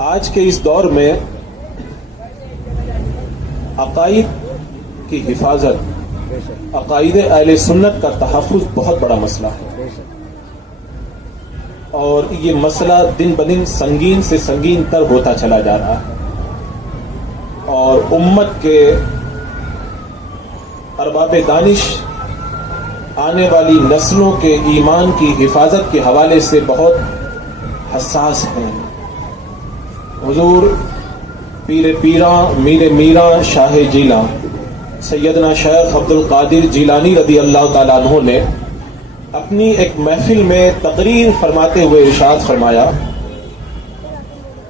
آج کے اس دور میں عقائد کی حفاظت، عقائد اہل سنت کا تحفظ بہت بڑا مسئلہ ہے، اور یہ مسئلہ دن بدن سنگین سے سنگین تر ہوتا چلا جا رہا ہے، اور امت کے ارباب دانش آنے والی نسلوں کے ایمان کی حفاظت کے حوالے سے بہت حساس ہیں۔ حضور پیر پیراں میر میراں شاہ جیلاں سیدنا شیخ عبد القادر جیلانی رضی اللہ تعالیٰ عنہ نے اپنی ایک محفل میں تقریر فرماتے ہوئے ارشاد فرمایا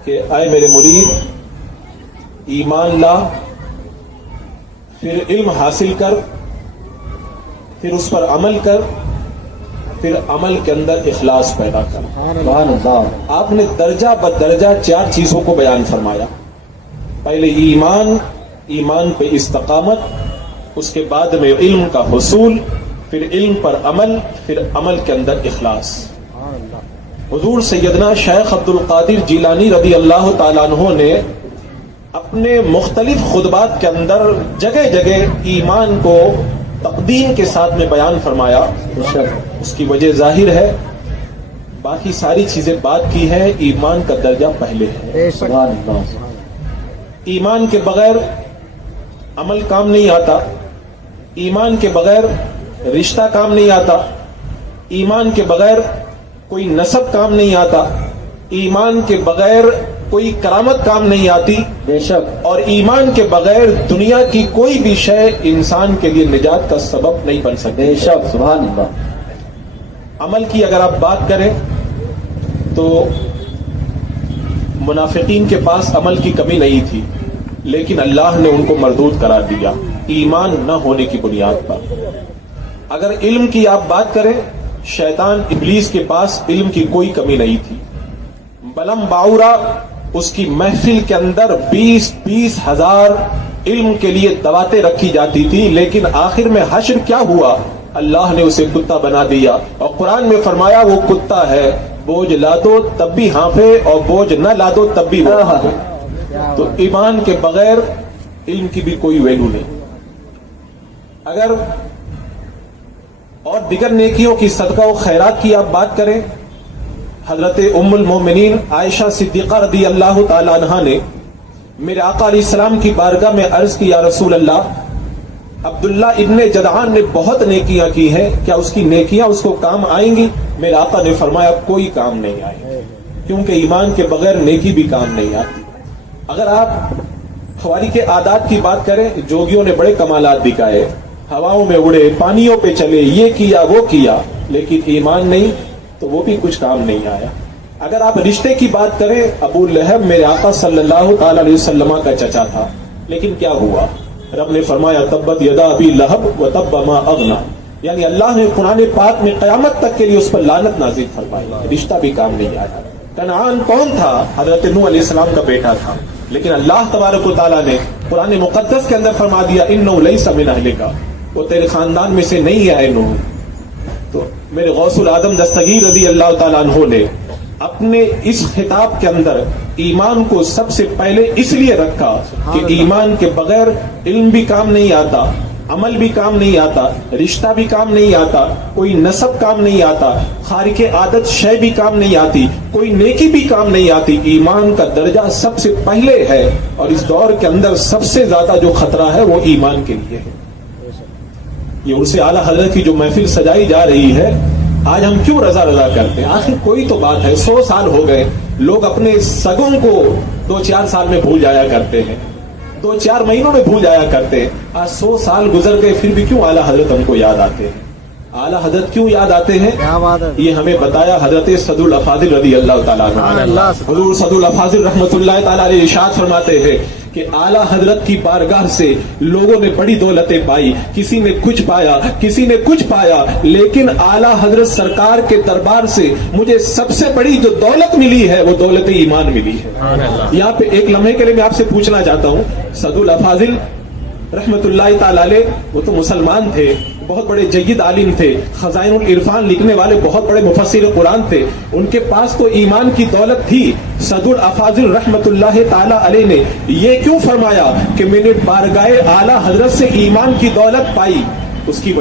کہ اے میرے مرید، ایمان لا، پھر علم حاصل کر، پھر اس پر عمل کر، پھر عمل کے اندر اخلاص پیدا کر۔ سبحان اللہ۔ آپ نے درجہ بدرجہ 4 چیزوں کو بیان فرمایا۔ پہلے ایمان پہ استقامت، اس کے بعد میں علم کا حصول، پھر علم پر عمل، پھر عمل کے اندر اخلاص۔ حضور سیدنا شیخ عبد القادر جیلانی رضی اللہ تعالیٰ عنہ نے اپنے مختلف خطبات کے اندر جگہ جگہ ایمان کو تقدیم کے ساتھ میں بیان فرمایا۔ اس کی وجہ ظاہر ہے، باقی ساری چیزیں بات کی ہے، ایمان کا درجہ پہلے ہے۔ سبحان اللہ۔ ایمان کے بغیر عمل کام نہیں آتا، ایمان کے بغیر رشتہ کام نہیں آتا، ایمان کے بغیر کوئی نسب کام نہیں آتا، ایمان کے بغیر کوئی کرامت کام نہیں آتی، بے شک، اور ایمان کے بغیر دنیا کی کوئی بھی شے انسان کے لیے نجات کا سبب نہیں بن سکتی۔ بے شک، سبحان اللہ۔ عمل کی اگر آپ بات کریں تو منافقین کے پاس عمل کی کمی نہیں تھی، لیکن اللہ نے ان کو مردود قرار دیا ایمان نہ ہونے کی بنیاد پر۔ اگر علم کی آپ بات کریں، شیطان ابلیس کے پاس علم کی کوئی کمی نہیں تھی، بلم باورا اس کی محفل کے اندر 20 ہزار علم کے لیے دعوتیں رکھی جاتی تھی، لیکن آخر میں حشر کیا ہوا؟ اللہ نے اسے کتا بنا دیا، اور قرآن میں فرمایا وہ کتا ہے، بوجھ لا دو تب بھی ہانپے اور بوجھ نہ لا دو تب بھی وہ ہانپے۔ تو ایمان کے بغیر علم کی بھی کوئی ویلو نہیں۔ اگر اور دیگر نیکیوں کی صدقہ و خیرات کی آپ بات کریں، حضرت ام المومنین عائشہ صدیقہ رضی اللہ تعالی عنہا نے میرے آقا علیہ السلام کی بارگاہ میں عرض کی، یا رسول اللہ، عبداللہ ابن جدعان نے بہت نیکیاں کی ہیں، کیا اس کی نیکیاں اس کو کام آئیں گی؟ میرے آقا نے فرمایا کوئی کام نہیں آئے گی، کیونکہ ایمان کے بغیر نیکی بھی کام نہیں آتی۔ اگر آپ خواری کے عادات کی بات کریں، جوگیوں نے بڑے کمالات دکھائے، ہواؤں میں اڑے، پانیوں پہ چلے، یہ کیا وہ کیا، لیکن ایمان نہیں تو وہ بھی کچھ کام نہیں آیا۔ اگر آپ رشتے کی بات کریں، ابو لہب میرے آقا صلی اللہ تعالی علیہ وسلم کا چچا تھا، لیکن کیا ہوا؟ رب نے فرمایا تبت یدا ابی لہب و تب ما اغنا، یعنی اللہ نے قرآن پاک میں قیامت تک کے لیے اس پر لعنت نازل فرمائی، رشتہ بھی کام نہیں آیا۔ کنعان کون تھا؟ حضرت نوح علیہ السلام کا بیٹا تھا، لیکن اللہ تبارک و تعالیٰ نے قرآن مقدس کے اندر فرما دیا انہ لیس من اہلک، وہ تیرے خاندان میں سے نہیں ہے نوح۔ تو میرے غوث العظم دستگیر رضی اللہ تعالیٰ عنہ نے اپنے اس خطاب کے اندر ایمان کو سب سے پہلے اس لیے رکھا کہ ایمان کے بغیر علم بھی کام نہیں آتا، عمل بھی کام نہیں آتا، رشتہ بھی کام نہیں آتا، کوئی نسب کام نہیں آتا، خارق عادت شے بھی کام نہیں آتی، کوئی نیکی بھی کام نہیں آتی۔ ایمان کا درجہ سب سے پہلے ہے، اور اس دور کے اندر سب سے زیادہ جو خطرہ ہے وہ ایمان کے لیے ہے۔ یہ عرص اعلیٰ حضرت کی جو محفل سجائی جا رہی ہے، آج ہم کیوں رضا کرتے ہیں؟ آخر کوئی تو بات ہے۔ 100 سال ہو گئے، لوگ اپنے سگوں کو 2-4 سال میں بھول جایا کرتے ہیں، 2-4 مہینوں میں بھول جایا کرتے ہیں۔ آج 100 سال گزر گئے، پھر بھی کیوں اعلیٰ حضرت ہم کو یاد آتے ہیں؟ اعلیٰ حضرت کیوں یاد آتے ہیں؟ یہ ہمیں بتایا حضرت سعد الافاضل رضی اللہ تعالیٰ عنہ۔ حضور سعد الافاضل رحمۃ اللہ تعالیٰ علیہ ارشاد فرماتے ہیں کہ اعلیٰ حضرت کی بارگاہ سے لوگوں نے بڑی دولتیں پائی، کسی نے کچھ پایا، کسی نے کچھ پایا، لیکن اعلیٰ حضرت سرکار کے دربار سے مجھے سب سے بڑی جو دولت ملی ہے وہ دولت ایمان ملی ہے۔ یہاں پہ ایک لمحے کے لیے میں آپ سے پوچھنا چاہتا ہوں، سعد الافاضل رحمت اللہ تعالی علیہ وہ تو مسلمان تھے، بہت بڑے جید عالم تھے, خزائن العرفان لکھنے والے بہت بڑے مفسر قرآن تھے, ان کے پاس تو ایمان کی دولت تھی. صدر الافاضل رحمت اللہ تعالی علیہ نے یہ کیوں فرمایا کہ میں نے بارگاہ اعلی حضرت سے ایمان کی دولت پائی؟ اس کی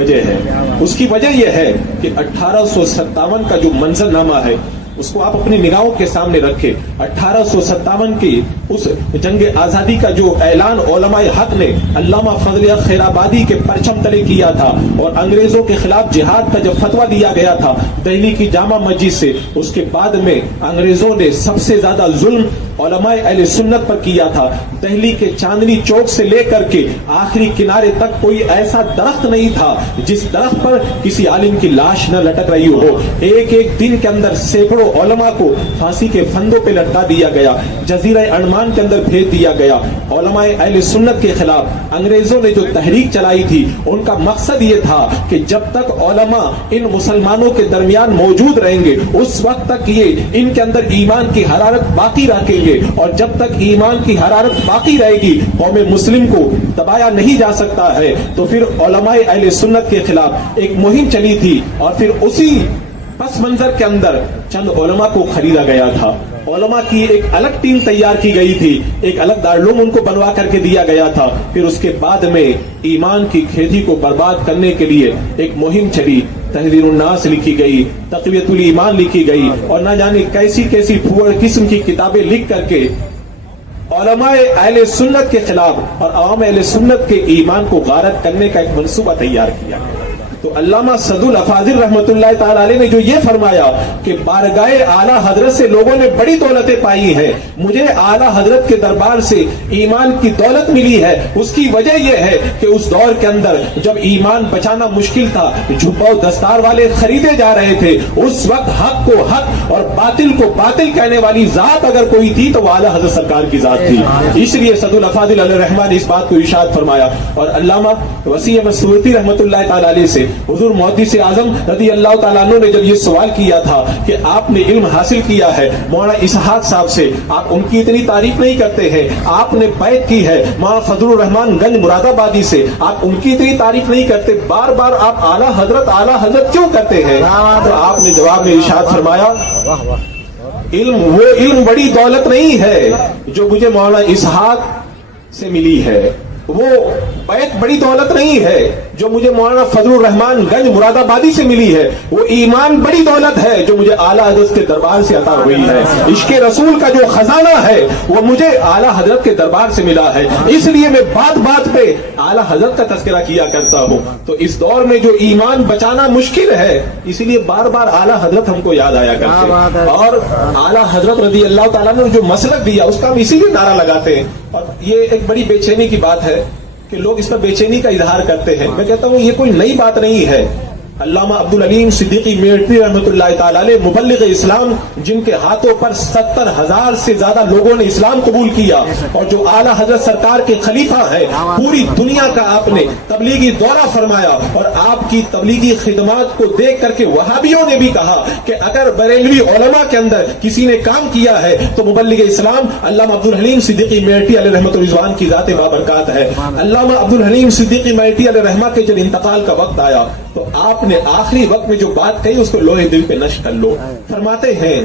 وجہ یہ ہے کہ 1857 کا جو منظر نامہ ہے اس کو آپ اپنی نگاہوں کے سامنے رکھیں. 1857 کی اس جنگ آزادی کا جو اعلان علماء حق نے علامہ فضل حق خیر آبادی کے پرچم تلے کیا تھا, اور انگریزوں کے خلاف جہاد کا جب فتویٰ دیا گیا تھا دہلی کی جامع مسجد سے, اس کے بعد میں انگریزوں نے سب سے زیادہ ظلم علماء اہل سنت پر کیا تھا. دہلی کے چاندنی چوک سے لے کر کے آخری کنارے تک کوئی ایسا درخت نہیں تھا جس درخت پر کسی عالم کی لاش نہ لٹک رہی ہو. ایک ایک دن کے اندر سینکڑوں علماء کو پھانسی کے پھندوں پہ لٹکا دیا گیا, جزیرہ انڈمان کے اندر بھیج دیا گیا. علماء اہل سنت کے خلاف انگریزوں نے جو تحریک چلائی تھی ان کا مقصد یہ تھا کہ جب تک علماء ان مسلمانوں کے درمیان موجود رہیں گے اس وقت تک یہ ان کے اندر ایمان کی حرارت باقی رکھیں گے, اور جب تک ایمان کی حرارت باقی رہے گی قوم مسلم کو دبایا نہیں جا سکتا ہے. تو پھر علماء اہل سنت کے خلاف ایک مہم چلی تھی, اور پھر اسی پس منظر کے اندر چند علماء کو خریدا گیا تھا. علماء کی ایک الگ ٹیم تیار کی گئی تھی, ایک الگ دارالعلوم ان کو بنوا کر کے دیا گیا تھا. پھر اس کے بعد میں ایمان کی کھیتی کو برباد کرنے کے لیے ایک مہم چلی, تحذیر الناس لکھی گئی, تقویت الایمان لکھی گئی, اور نہ جانے کیسی کیسی پھوڑ قسم کی کتابیں لکھ کر کے علماء اہل سنت کے خلاف اور عوام اہل سنت کے ایمان کو غارت کرنے کا ایک منصوبہ تیار کیا. تو علامہ صدر الافاضل رحمت اللہ تعالی علیہ نے جو یہ فرمایا کہ بارگاہ اعلی حضرت سے لوگوں نے بڑی دولتیں پائی ہیں, مجھے اعلی حضرت کے دربار سے ایمان کی دولت ملی ہے, اس کی وجہ یہ ہے کہ اس دور کے اندر جب ایمان بچانا مشکل تھا, جھبا و دستار والے خریدے جا رہے تھے, اس وقت حق کو حق اور باطل کو باطل کہنے والی ذات اگر کوئی تھی تو وہ اعلی حضرت سرکار کی ذات تھی. اس لیے صدر الافاضل علیہ الرحمٰن نے اس بات کو ارشاد فرمایا. اور علامہ وسیع احمد سورتی رحمت اللہ تعالی علیہ سے حضور محدث اعظم رضی اللہ تعالیٰ عنہ نے جب یہ سوال کیا تھا کہ آپ نے علم حاصل کیا ہے مولانا اسحاق صاحب سے, آپ ان کی اتنی تعریف نہیں کرتے ہیں, آپ نے بیعت کی ہے مولانا فضل الرحمان گنج مراد آبادی سے, آپ ان کی اتنی تعریف نہیں کرتے, بار بار آپ اعلیٰ حضرت کیوں کرتے ہیں؟ تو آپ نے جواب میں ارشاد فرمایا, وہ علم بڑی دولت نہیں ہے جو مجھے مولانا اسحاق سے ملی ہے, وہ بیعت بڑی دولت نہیں ہے جو مجھے مولانا فضل الرحمان گنج مراد آبادی سے ملی ہے, وہ ایمان بڑی دولت ہے جو مجھے اعلیٰ حضرت کے دربار سے عطا ہوئی ہے. عشق رسول کا جو خزانہ ہے وہ مجھے اعلیٰ حضرت کے دربار سے ملا ہے, اس لیے میں بات بات پہ اعلیٰ حضرت کا تذکرہ کیا کرتا ہوں. تو اس دور میں جو ایمان بچانا مشکل ہے اس لیے بار بار اعلیٰ حضرت ہم کو یاد آیا کرتے ہیں, اور اعلیٰ حضرت رضی اللہ تعالیٰ نے جو مسلک دیا اس کا ہم اسی لیے نعرہ لگاتے ہیں. اور یہ ایک بڑی بے چینی کی بات ہے کہ لوگ اس پر بے چینی کا اظہار کرتے ہیں. میں کہتا ہوں یہ کوئی نئی بات نہیں ہے. علامہ عبدالعلیم صدیقی میرٹھی رحمۃ اللہ تعالی علیہ مبلغ اسلام, جن کے ہاتھوں پر 70,000 سے زیادہ لوگوں نے اسلام قبول کیا, اور جو اعلیٰ حضرت سرکار کے خلیفہ ہے, پوری دنیا کا آپ نے تبلیغی دورہ فرمایا, اور آپ کی تبلیغی خدمات کو دیکھ کر کے وہابیوں نے بھی کہا کہ اگر بریلوی علماء کے اندر کسی نے کام کیا ہے تو مبلغ اسلام علامہ عبدالحلیم صدیقی میرٹھی علیہ رحمۃ الرضوان کی ذات بابرکات ہے. علامہ عبدالحلیم صدیقی میرٹھی علیہ رحمہ کے جب انتقال کا وقت آیا تو آپ نے آخری وقت میں جو بات کہی اس کو لوہے دل پہ نشر کر لو. فرماتے ہیں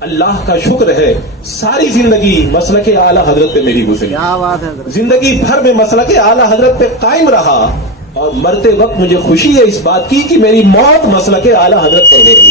اللہ کا شکر ہے ساری زندگی مسلک اعلیٰ حضرت پہ میری گزری, زندگی بھر میں مسلک اعلیٰ حضرت پہ قائم رہا, اور مرتے وقت مجھے خوشی ہے اس بات کی کہ میری موت مسلک اعلیٰ حضرت پہ ہوئی.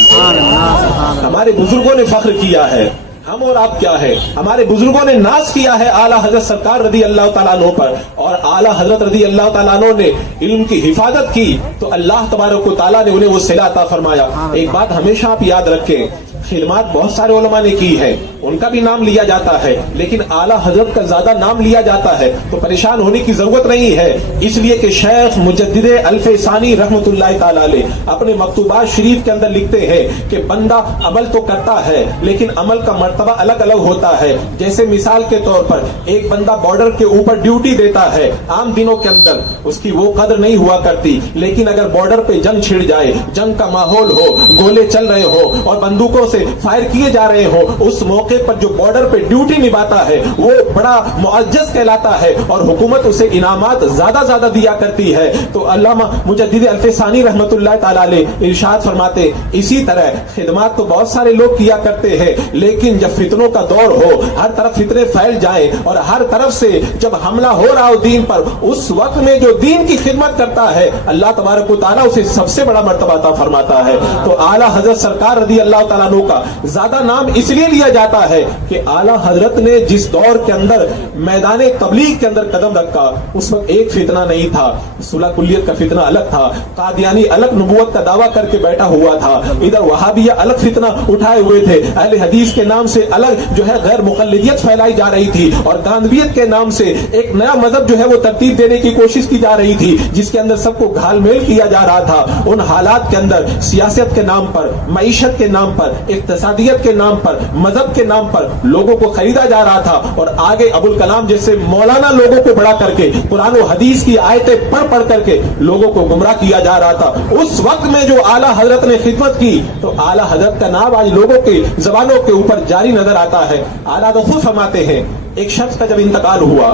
ہمارے بزرگوں نے فخر کیا ہے, ہم اور آپ کیا ہے, ہمارے بزرگوں نے ناز کیا ہے اعلیٰ حضرت سرکار رضی اللہ تعالیٰ عنہ پر, اور اعلیٰ حضرت رضی اللہ تعالیٰ عنہ نے علم کی حفاظت کی تو اللہ تبارک و تعالیٰ نے انہیں وہ صلہ عطا فرمایا. ایک بات ہمیشہ آپ یاد رکھیں, خدمات بہت سارے علماء نے کی ہے, ان کا بھی نام لیا جاتا ہے, لیکن اعلیٰ حضرت کا زیادہ نام لیا جاتا ہے تو پریشان ہونے کی ضرورت نہیں ہے, اس لیے کہ شیخ مجدد الف ثانی رحمت اللہ تعالی علیہ اپنے مکتوبات شریف کے اندر لکھتے ہیں کہ بندہ عمل تو کرتا ہے لیکن عمل کا مرتبہ الگ الگ ہوتا ہے. جیسے مثال کے طور پر ایک بندہ بارڈر کے اوپر ڈیوٹی دیتا ہے, عام دنوں کے اندر اس کی وہ قدر نہیں ہوا کرتی, لیکن اگر بارڈر پہ جنگ چھڑ جائے, جنگ کا ماحول ہو, گولے چل رہے ہو اور بندوقوں سے فائر کیے جا رہے ہوں، اس موقع پر جو بارڈر پہ ڈیوٹی نبھاتا ہے وہ بڑا معزز کہلاتا ہے اور حکومت اسے انعامات زیادہ دیا کرتی ہے۔ تو علامہ مجدد الفسانی رحمت اللہ تعالی علیہ ارشاد فرماتے اسی طرح خدمات تو بہت سارے لوگ کیا کرتے ہیں، لیکن جب فتنوں کا دور ہو، ہر طرف فتنے پھیل جائیں اور ہر طرف سے جب حملہ ہو رہا ہو دین پر، اس وقت میں جو دین کی خدمت کرتا ہے اللہ تبارک و تعالیٰ اسے سب سے بڑا مرتبہ عطا فرماتا ہے۔ تو اعلیٰ حضرت سرکار رضی اللہ تعالیٰ عنہ کا زیادہ نام اس لیے لیا جاتا ہے کہ اعلیٰ حضرت نے جس دور کے اندر میدان تبلیغ کے اندر قدم رکھا اس وقت ایک فتنہ نہیں تھا، صلح کلیت کا فتنہ الگ تھا، قادیانی الگ نبوت کا دعویٰ کر کے بیٹھا ہوا تھا، ادھر وہابیہ الگ فتنہ اٹھائے ہوئے تھے، اہل حدیث کے نام سے الگ جو ہے غیر مقلدیت پھیلائی جا رہی تھی، اور گاندھیت کے نام سے ایک نیا مذہب جو ہے وہ ترتیب دینے کی کوشش کی جا رہی تھی، جس کے اندر سب کو گھال میل کیا جا رہا تھا۔ ان حالات کے اندر سیاست کے نام پر، معیشت کے نام پر، اقتصادیت کے نام پر، مذہب کے نام پر لوگوں کو خریدا جا رہا تھا، اور آگے ابوالکلام جیسے مولانا لوگوں کو بڑا کر کے قرآن و حدیث کی آیتیں پڑھ کر کے لوگوں کو گمراہ کیا جا رہا تھا۔ اس وقت میں جو اعلیٰ حضرت نے خدمت کی تو اعلیٰ حضرت کا نام آج لوگوں کی زبانوں کے اوپر جاری نظر آتا ہے۔ اعلیٰ تو خود فرماتے ہیں ایک شخص کا جب انتقال ہوا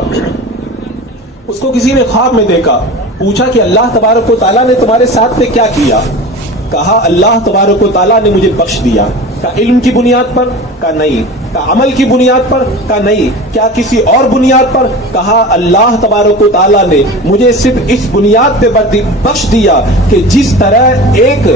اس کو کسی نے خواب میں دیکھا، پوچھا کہ اللہ تبارک و تعالیٰ نے تمہارے ساتھ میں کیا کیا؟ کہا اللہ تبارک و تعالیٰ نے مجھے بخش دیا۔ کا علم کی بنیاد پر؟ کا نہیں۔ کا عمل کی بنیاد پر؟ کا نہیں۔ کیا کسی اور بنیاد پر؟ کہا اللہ تبارک و تعالیٰ نے مجھے صرف اس بنیاد پہ بخش دیا کہ جس طرح ایک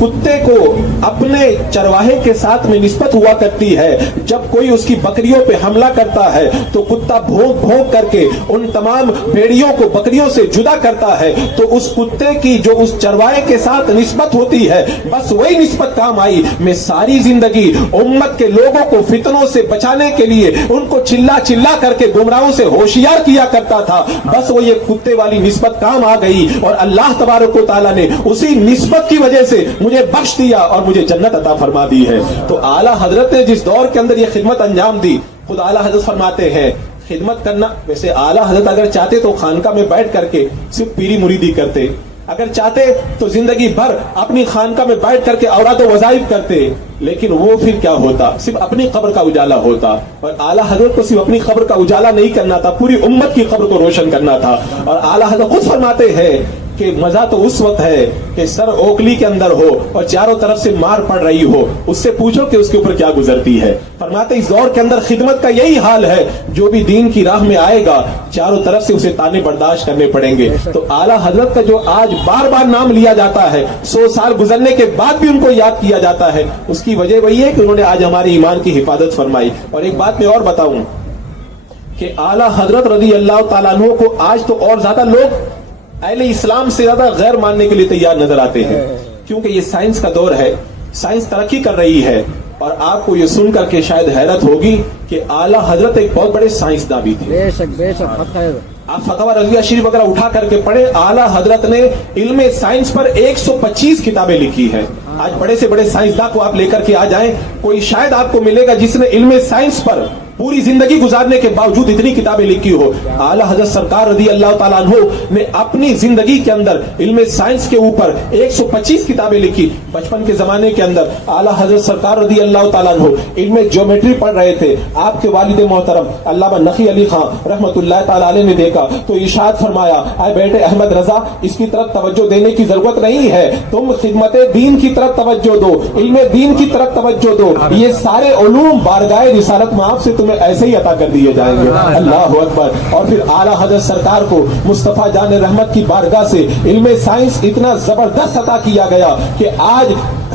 کتے کو اپنے چرواہے کے ساتھ میں نسبت ہوا کرتی ہے، جب کوئی اس کی بکریوں پہ حملہ کرتا ہے تو کتا بھونک بھونک کر کے ان تمام بھیڑیوں کو بکریوں سے جدا کرتا ہے، تو اس کتے کی جو اس چرواہے کے ساتھ نسبت ہوتی ہے بس وہی نسبت کام آئی۔ میں ساری زندگی امت کے لوگوں کو فتنوں سے بچانے کے لیے ان کو چلا چلا کر کے گمراہوں سے ہوشیار کیا کرتا تھا، بس وہ یہ کتے والی نسبت کام آ گئی، اور اللہ تبارک و تعالیٰ نے اسی نسبت کی وجہ سے مجھے بخش دیا اور مجھے جنت عطا فرما دی ہے۔ تو اعلیٰ حضرت نے جس دور کے اندر یہ خدمت انجام دی، خود اعلیٰ حضرت فرماتے ہیں خدمت کرنا، ویسے اعلیٰ حضرت اگر چاہتے تو خانقاہ میں بیٹھ کر کے صرف پیری مریدی کرتے، اگر چاہتے تو زندگی بھر اپنی خانقاہ میں بیٹھ کر کے اوراد و وظائف کرتے، لیکن وہ پھر کیا ہوتا؟ صرف اپنی قبر کا اجالا ہوتا، اور اعلیٰ حضرت کو صرف اپنی قبر کا اجالا نہیں کرنا تھا، پوری امت کی قبر کو روشن کرنا تھا۔ اور اعلیٰ حضرت خود فرماتے ہیں کہ مزہ تو اس وقت ہے کہ سر اوکلی کے اندر ہو اور چاروں طرف سے مار پڑ رہی ہو، اس سے پوچھو کہ اس کے اوپر کیا گزرتی ہے۔ فرماتے اس دور کے اندر خدمت کا یہی حال ہے، جو بھی دین کی راہ میں آئے گا چاروں طرف سے اسے تانے برداشت کرنے پڑیں گے۔ تو اعلیٰ حضرت کا جو آج بار بار نام لیا جاتا ہے، 100 سال گزرنے کے بعد بھی ان کو یاد کیا جاتا ہے، اس کی وجہ وہی ہے کہ انہوں نے آج ہمارے ایمان کی حفاظت فرمائی۔ اور ایک بات میں اور بتاؤں کہ اعلیٰ حضرت رضی اللہ تعالیٰ عنہ کو آج تو اور زیادہ لوگ اہل اسلام سے زیادہ غیر ماننے کے لیے تیار نظر آتے ہیں، کیونکہ یہ سائنس کا دور ہے، سائنس ترقی کر رہی ہے، اور آپ کو یہ سن کر کے شاید حیرت ہوگی کہ اعلیٰ حضرت ایک بہت بڑے سائنسداں بھی تھے۔ بے شک بے شک، آپ فتاوی رضویہ شریف وغیرہ اٹھا کر کے پڑھے، اعلیٰ حضرت نے علم سائنس پر 125 کتابیں لکھی ہیں۔ آج بڑے سے بڑے سائنسداں کو آپ لے کر کے آ جائیں، کوئی شاید آپ کو ملے گا جس نے علم سائنس پر پوری زندگی گزارنے کے باوجود اتنی کتابیں لکھی ہو۔ اعلیٰ حضرت سرکار رضی اللہ تعالیٰ عنہ نے اپنی زندگی کے اندر علم سائنس کے اوپر 125 کتابیں لکھی۔ بچپن کے زمانے کے اندر اعلیٰ حضرت سرکار رضی اللہ تعالیٰ عنہ علم جیومیٹری پڑھ رہے تھے، آپ کے والد محترم علامہ نقی علی خان رحمۃ اللہ تعالیٰ علیہ نے دیکھا تو ارشاد فرمایا، اے بیٹے احمد رضا، اس کی طرف توجہ دینے کی ضرورت نہیں ہے، تم خدمت دین کی طرف توجہ دو، علم دین کی طرف توجہ دو، یہ سارے علوم بارگاہ رسالت مآب سے ایسے ہی عطا کر دیے جائیں گے۔ اللہ اکبر۔ اور پھر اعلیٰ حضرت سرکار کو مصطفیٰ جان رحمت کی بارگاہ سے علم سائنس اتنا زبردست عطا کیا گیا کہ آج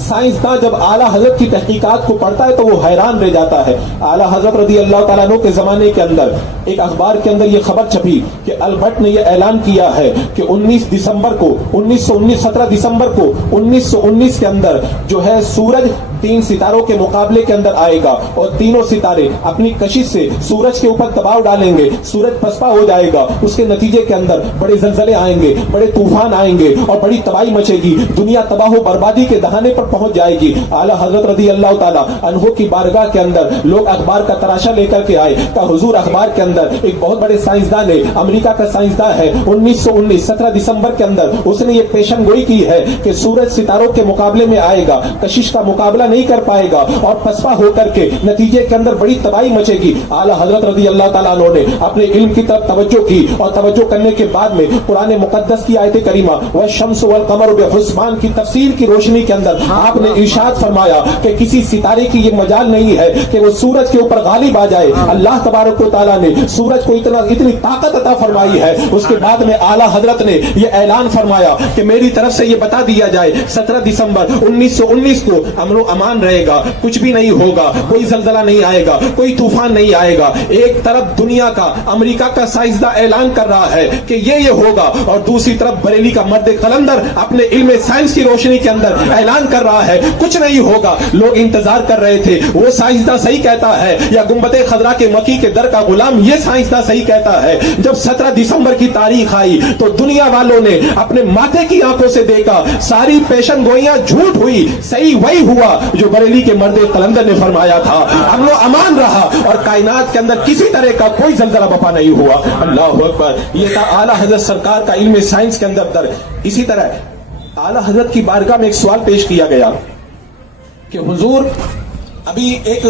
سائنسداں جب اعلیٰ حضرت کی تحقیقات کو پڑھتا ہے تو وہ حیران رہ جاتا ہے۔ اعلیٰ حضرت رضی اللہ تعالیٰ عنہ کے زمانے کے اندر ایک اخبار کے اندر یہ خبر چھپی کہ البرٹ نے یہ اعلان کیا ہے کہ 17 دسمبر کو 1919 کے اندر جو ہے سورج 3 ستاروں کے مقابلے کے اندر آئے گا، اور تینوں ستارے اپنی کشش سے سورج کے اوپر دباؤ ڈالیں گے، سورج پسپا ہو جائے گا، اس کے نتیجے کے اندر بڑے زلزلے آئیں گے، بڑے طوفان آئیں گے اور بڑی تباہی مچے گی، دنیا تباہ و بربادی کے دہانے پر پر پہنچ جائے گی. اعلیٰ حضرت رضی اللہ تعالیٰ عنہ کی بارگاہ کے اندر لوگ اخبار کا تراشا لے کر کے آئے. کہ حضور اخبار کے اندر ایک بہت بڑے سائنسدان نے, امریکہ کا سائنسدان ہے, 1919 17 دسمبر کے اندر اس نے یہ پیشن گوئی کی ہے کہ سورج ستاروں کے مقابلے میں آئے گا, کشش کا مقابلہ نہیں کر پائے گا اور پسپا ہو کر کے نتیجے کے اندر بڑی تباہی مچے گی. اعلیٰ حضرت رضی اللہ تعالیٰ عنہ نے اپنے علم کی طرف توجہ کی اور توجہ کرنے کے بعد میں قرآن مقدس کی آیت کریمہ والشمس والقمر بحسبان کی تفسیر کی روشنی کے اندر آپ نے ارشاد فرمایا کہ کسی ستارے کی یہ مجال نہیں ہے کہ وہ سورج کے اوپر غالب آ جائے. اللہ تبارک و تعالیٰ نے سورج کو اتنی طاقت عطا فرمائی ہے. اس کے بعد میں اعلیٰ حضرت نے یہ اعلان فرمایا کہ میری طرف سے یہ بتا دیا جائے 17 دسمبر 1919 کو امن و امان رہے گا, کچھ بھی نہیں ہوگا, کوئی زلزلہ نہیں آئے گا, کوئی طوفان نہیں آئے گا. ایک طرف دنیا کا امریکہ کا سائنسداں اعلان کر رہا ہے کہ یہ ہوگا اور دوسری طرف بریلی کا مرد قلندر اپنے علم سائنس کی روشنی کے اندر اعلان کر رہا ہے کچھ نہیں ہوگا. لوگ انتظار کر رہے تھے وہ سائنسداں صحیح کہتا ہے یا گنبد خضرا کے مکی کے در کا غلام یہ سائنسداں صحیح کہتا ہے. جب 17 دسمبر کی تاریخ آئی تو دنیا والوں نے اپنے ماتھے کی آنکھوں سے دیکھا ساری پیشن گوئیاں جھوٹ ہوئی, صحیح وہی ہوا جو بریلی کے مرد قلندر نے فرمایا تھا. امن و امان رہا اور کائنات کے اندر کسی طرح کا کوئی زلزلہ بپا نہیں ہوا. اللہ اکبر. یہ تھا اعلیٰ حضرت سرکار کا علم سائنس کے اندر در. اسی طرح اعلیٰ حضرت کی بارگاہ میں ایک سوال پیش کیا گیا کہ حضور ابھی ایک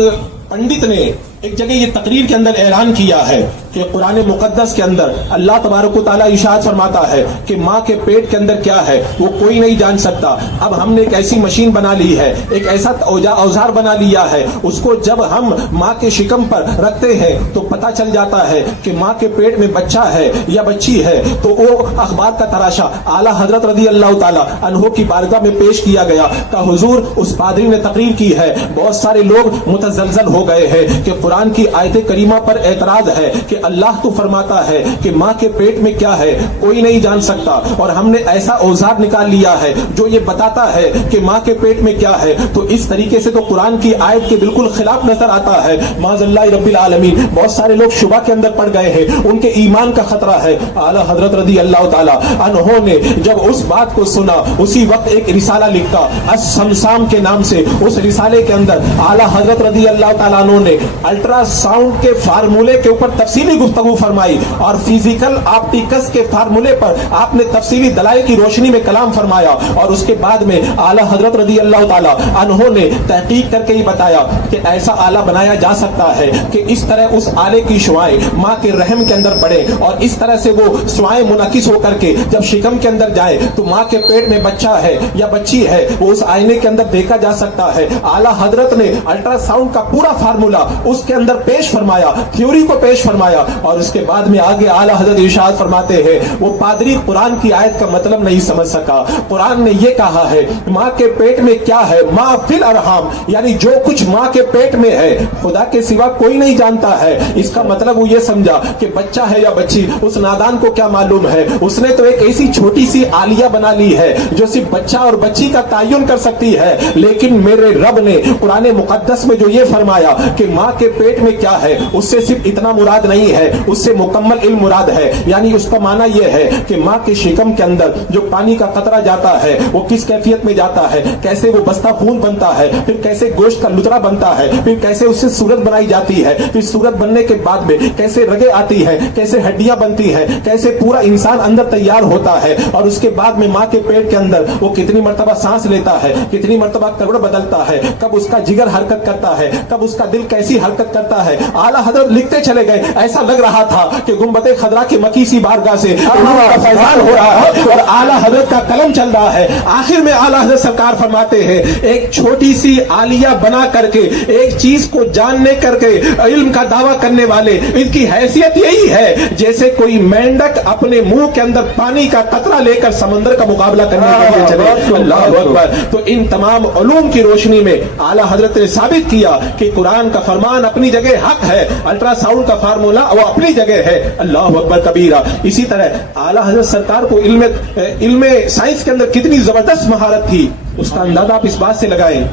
پنڈت نے ایک جگہ یہ تقریر کے اندر اعلان کیا ہے کہ قرآن مقدس کے اندر اللہ تبارک و تعالیٰ ارشاد فرماتا ہے کہ ماں کے پیٹ کے اندر کیا ہے وہ کوئی نہیں جان سکتا. اب ہم نے ایک ایسی مشین بنا لی ہے, ایک ایسا اوزار بنا لیا ہے, اس کو جب ہم ماں کے شکم پر رکھتے ہیں تو پتہ چل جاتا ہے کہ ماں کے پیٹ میں بچہ ہے یا بچی ہے. تو وہ اخبار کا تراشا اعلیٰ حضرت رضی اللہ تعالیٰ عنہ کی بارگاہ میں پیش کیا گیا. کہ حضور اس پادری نے تقریر کی ہے, بہت سارے لوگ متزلزل ہو گئے ہیں کہ قرآن کی آیت کریمہ پر اعتراض ہے کہ اللہ تو فرماتا ہے کہ ماں کے پیٹ میں کیا ہے کوئی نہیں جان سکتا, اور ہم نے ایسا اوزار نکال لیا ہے جو یہ بتاتا ہے کہ ماں کے پیٹ میں کیا ہے. تو اس طریقے سے تو قرآن کی آیت کے بالکل خلاف نظر آتا ہے. معاذ اللہ رب العالمین. بہت سارے لوگ شبہ کے اندر پڑ گئے ہیں, ان کے ایمان کا خطرہ ہے. اعلیٰ حضرت رضی اللہ تعالیٰ عنہ نے جب اس بات کو سنا اسی وقت ایک رسالہ لکھا السمسام کے نام سے. اس رسالے کے اندر اعلیٰ حضرت رضی اللہ تعالیٰ عنہ نے الٹرا ساؤنڈ کے فارمولے کے اوپر تفصیلی گفتگو فرمائی اور فزیکل آپٹیکس کے فارمولے پر آپ نے تفصیلی دلائل کی روشنی میں کلام فرمایا. اور اس کے بعد میں اعلیٰ حضرت رضی اللہ تعالیٰ عنہ نے تحقیق کر کے یہ بتایا کہ ایسا آلہ بنایا جا سکتا ہے کہ اس طرح اس آلے کی شعائیں ماں کے رحم کے اندر پڑے اور اس طرح سے وہ شعائیں منعکس ہو کر کے جب شکم کے اندر جائے تو ماں کے پیٹ میں بچہ ہے یا بچی ہے وہ اس آئینے کے اندر دیکھا جا سکتا ہے. اعلیٰ حضرت نے الٹرا ساؤنڈ کا پورا فارمولا اس کے اندر پیش فرمایا, تھیوری کو پیش فرمایا. اور اس کے بعد میں آگے اعلیٰ حضرت ارشاد فرماتے ہیں وہ پادری قرآن کی آیت کا مطلب نہیں سمجھ سکا. قرآن نے یہ کہا ہے ماں کے پیٹ میں کیا ہے, ماں فی الارحام, یعنی جو کچھ ماں کے پیٹ میں ہے خدا کے سوا کوئی نہیں جانتا ہے. اس کا مطلب وہ یہ سمجھا کہ بچہ ہے یا بچی اس نادان کو کیا معلوم ہے. اس نے تو ایک ایسی چھوٹی سی آلیہ بنا لی ہے جو صرف بچہ اور بچی کا تعین کر سکتی ہے. لیکن میرے رب نے قرآن مقدس میں جو یہ فرمایا کہ ماں کے پیٹ میں کیا ہے اس سے صرف اتنا مراد نہیں ہے, اس سے مکمل علم مراد ہے. یعنی اس کا معنی یہ ہے کہ ماں کے شکم کے اندر جو پانی کا قطرہ جاتا ہے وہ کس کیفیت میں جاتا ہے, کیسے وہ بستہ خون بنتا ہے, پھر کیسے گوشت کا لترا بنتا ہے, پھر کیسے اس سے صورت بنائی جاتی ہے, پھر صورت بننے کے بعد میں کیسے رگیں آتی ہیں, کیسے ہڈیاں بنتی ہیں, کیسے پورا انسان اندر تیار ہوتا ہے. اور اس کے بعد میں ماں کے پیٹ کے اندر وہ کتنی مرتبہ سانس لیتا ہے, کتنی مرتبہ کروڑ بدلتا ہے, کب اس کا جگر حرکت کرتا ہے, کب اس کا دل کیسی حرکت کرتا ہے. اعلیٰ حضرت لکھتے چلے گئے, ایسا لگ رہا تھا کہ گنبد خضرا کی مکی سی بارگاہ سے فیضان ہو رہا ہے اور اعلیٰ حضرت کا قلم چل رہا ہے. آخر میں اعلیٰ حضرت سرکار فرماتے ہیں ایک چھوٹی سی آلیہ بنا کر کے ایک چیز کو جاننے کر کے علم کا دعویٰ کرنے والے ان کی حیثیت یہی ہے جیسے کوئی مینڈک اپنے منہ کے اندر پانی کا قطرہ لے کر سمندر کا مقابلہ کرنے کے لیے چلے. اللہ اکبر. تو ان تمام علوم کی روشنی میں اعلیٰ حضرت نے ثابت کیا کہ قرآن کا فرمان اپنی جگہ حق ہے, الٹرا ساؤنڈ کا فارمولا وہ اپنی جگہ ہے. اللہ اکبر کبیرہ. اسی طرح اعلیٰ حضرت سرکار کو علم سائنس کے اندر کتنی زبردست مہارت تھی اس کا اندازہ آپ اس بات سے لگائیں.